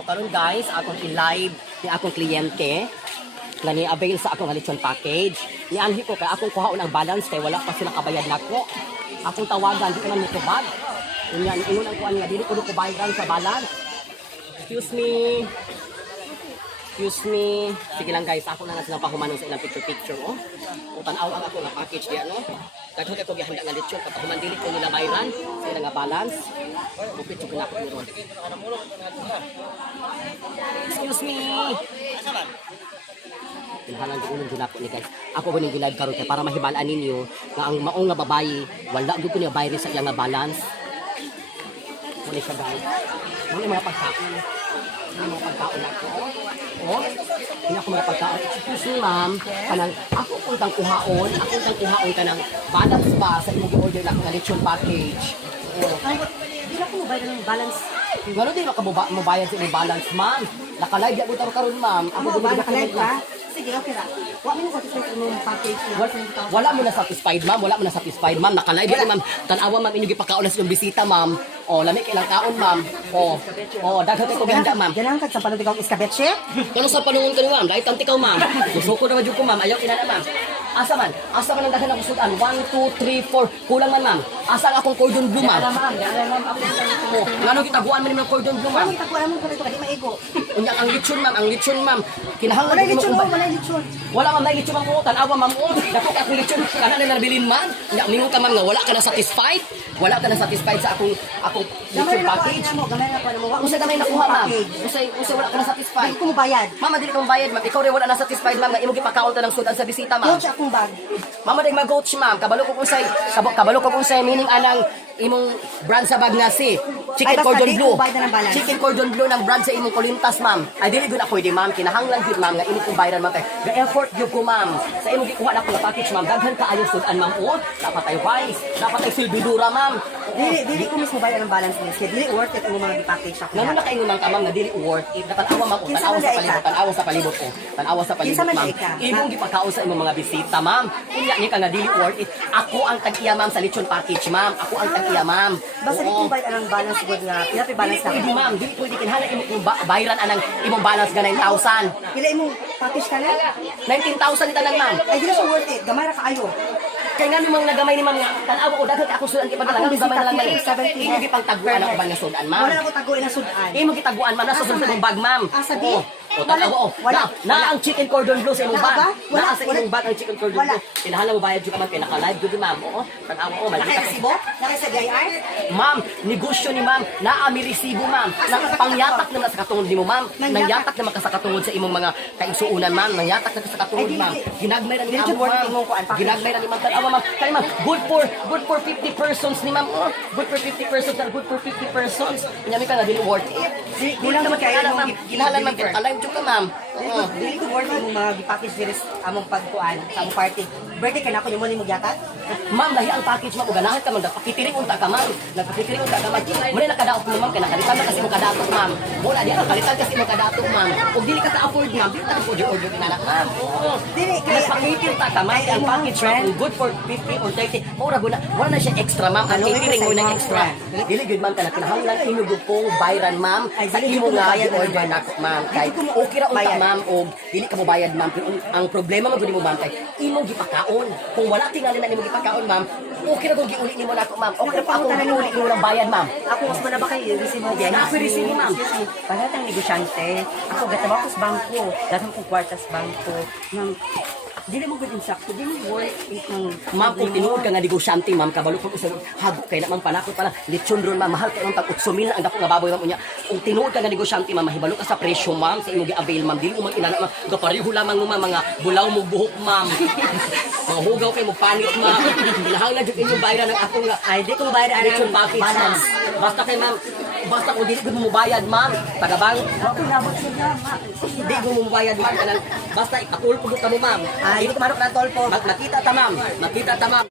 So karon guys, akong i-live ni akong kliyente nga ni-avail sa akong lechon package. Nianhi ko kay akong kuhaon ang balance kay wala pa sila kabayad nako. Akong tawagan di ko man mitubag. Inyan ingon ang kuan nga dili ko bayaran sa balance. Excuse me. Excuse me. Sige lang guys, ako na nga silang pahumanon sa ilang picture oh. Utanaw ang ako nga package diya no. Daghan kay ko gihanda nga lechon patahuman dili ko nila bayaran sa ilang nga balance. Bukit ko na ako ron. Excuse me. Kinahanglan ko unong ginako ni guys. Ako ganing gilive karon kay para mahibalaan ninyo nga ang maong nga babayi wala gyud ko niya bayari sa iyang nga balance. Muna siya guys. Muna mga pagkaon. Mga pagkaon ako. Oh, hindi ako mga pagkaon. Excuse me ma'am. Kanang ako puntang kuhaon. Ako puntang kuhaon ka ng balance ba sa imong gi-order na nga lechon package. Oh. Ay, di na ko mabayad ng balance. Gano'n din ka mabayad sa imong balance ma'am. Naka-live ya ko karon ma'am. Ako ba naka-live ka? Sige, okay ra. Wa mo na satisfied imong package na. Wala mo na satisfied ma'am, wala mo na satisfied ma'am. Naka-live ya ma'am. Tanawa ma'am inyo gipakaon na sa inyong bisita ma'am. Oh, lami kay lang kaon ma'am. Oh, daghan kay ko ganda ma'am. Ganang kag sa panuntigaw iskabetse? Kano sa panungon ko ni ma'am? Dahil tantikaw ma'am. Gusto ko na jud ko ma'am. Ayaw kinana ma'am. Asa man? Asa man ang daghan ako sudan? 1 2 3 4. Kulang man ma'am. Asa ang akong cordon blue ma'am? Ma'am, ako sa Oh, ngano gitaguan man ng cordon blue ma'am? Ma'am, itakuan mo ko kadi maigo. Unya ang lechon ma'am. Kinahanglan Wala ko lechon mo, makumbay. wala lechon. Wala man may lechon ang tanawa ma'am. Oh, dako akong lechon kana na nabilin man. Nya mingon ka ma'am nga wala ka na satisfied. Wala ka na satisfied sa akong lechon package. Gamay na ko mo. Unsa gamay nakuha ma'am? Unsa wala ka na satisfied? Di ko mo bayad. Mama, dili ka bayad ma'am. Ikaw rin wala na satisfied ma'am nga imo gipakaon ta ng sudan sa bisita ma'am. Coach akong bag. Mama day mag-coach ma'am. Kabalo ko kung say meaning anang imong brand sa bag nga si Chicken Ay, basta Cordon di Blue. ko bayad na ng balance. Chicken Cordon Blue ng brand sa imong kulintas ma'am. Ay dili gud ako di ma'am. Kinahanglan gud ma'am nga ini kong bayaran ma'am. Ga effort gyud ko ma'am. Sa imong gikuha na ko nga package ma'am. Daghan ka ayo sudan ma'am. Oh, dapat ay wise. Dapat ay silbidura ma'am. Dili ko mismo bayad ng balance ni. Dili worth it ang mga gi-package ako. Ngano na kaingon ng kamang nga dili worth it. Tanawa ma'am. Kinsa Tanawa man sa dai palibot. ka? Tanawa sa palibot ko. Tanawa sa Kinsa palibot man ma'am. dai ka? Imong gipakaon sa imong mga bisita ma'am. Kunya ni ka nga dili worth it. Ako ang tag-iya ma'am sa lechon package ma'am. Ako ang tag-iya ma'am. Basta di ko bayad ang balance good nga. Pila pa balance na. Pwede ma'am, dili pwede kinahanglan imong bayaran anang imong balance nga 9,000. Pila imong package ka na? 19,000 ni tanan ma'am. Ay, dili siya worth it. Gamay ra kaayo. Kay nga nimang nagamay ni ma'am nga tanaw ko daghan ako sudan ipadala Akong nga gamay na lang bisita, ma'am. 70. Imo gipang taguan ako ba nga sudan ma'am. Wala na ko taguin na sudan. Imo gitaguan man nasa sunod imong bag ma'am. Asa di? O tanaw ko. Wala. Na ang chicken cordon blue sa imong Naa bag. ba? Wala. Naa sa imong bag ang chicken cordon Wala. blue. Kinahanglan mo bayad jud ka man kay naka-live jud ma'am. Oo. Tanaw ko Nakay maldita. resibo? Nakay sa GIR? Ma'am, negosyo ni ma'am, naa mi resibo ma'am. Nang pangyatak naman sa katungod nimo ma'am. Nangyatak naman ka sa katungod sa imong mga kaigsuunan ma'am. Nangyatak na ka sa katungod Ay, di, ma'am. di. Ginagmay ra ni Medyo amo worth ma'am. it mo ko, ang package. Ginagmay ra ni ma'am. Tanawa ma'am. Kay ma'am, good for 50 persons ni ma'am. Oh, good for 50 persons, good for 50 persons. Inyami ka nga dili worth it. Di lang naman kayo kinahanglan, mong ma'am. Kinahanglan ma'am deliver. kay jud ka ma'am. Oo. Dili ko worth it mong mga gi-package diri among pagkuan sa among party. Birthday ka na ako yung mo gyatan? Ma'am, lahi ang package mo. Ganahan ka man, pakitiring unta ka ma'am. Nagpakitiring unta ka ma'am. Muna nakadaot mo ma'am, kaya nakalitan na kasi mo kadatot ma'am. Muna di nakalitan kasi mo kadatot ma'am. Kung dili ka ka-afford ma'am, dili ka ka-order inanak ma'am. Oo. Dili, kaya- Nagpakitir ta ka ma'am. Ang package ma'am, kung good for 50 or 30. Maura guna, wala na siya extra ma'am. Ang Ano, catering mo ito sa na imong extra. friend. Dili good ma'am, kana kinahanglan imo gud kong bayran ma'am. Ay, Sa dili imo ko nga bayad na order naman. nako ma'am. Kay Dili ko mo okay ra unta bayad. ma'am og dili ka mo bayad ma'am. Pero ang problema man gud mo ma'am kay imo gipakaon. Kung wala tingali na nimo gipakaon ma'am, okay ra kung giuli nimo nako ma'am. Okay ra pa ako giuli nimo lang bayad ma'am. Ako mas man na ba kayo resibo diyan? Ako resibo, ma'am. Panatang negosyante. Ako gatawa ko sa bangko. Daghang ko kwarta sa bangko. Nang dili mo gud insakto, dili worth it ng Ma'am, kung tinuod ka nga negosyante, ma'am, kabalo ko sa hago kay na ma'am panakot pala, lechon ron ma'am, mahal ka ng tag 8,000 ang dako nga baboy ma'am unya. Kung tinuod ka nga negosyante, ma'am, mahibalo ka sa presyo, ma'am, sa imong gi-avail, ma'am, dili mo man inana ma'am, gapareho lamang mo ma'am, mga bulaw mo buhok, ma'am. Mga hugaw kay mo panit, ma'am. Kinahanglan jud inyong bayaran ng akong nga ay di ko bayad lechon ang package, ma'am. balance. Basta kay ma'am, basta kung dili ko mo bayad, ma'am, tagabang, Ako nabot siya ma. di ko mo bayad, ma'am, kanang basta ipatulpo mo, ma'am. Ay, di ko manok na tolpo. Makita ta, ma'am. Makita ta, ma'am.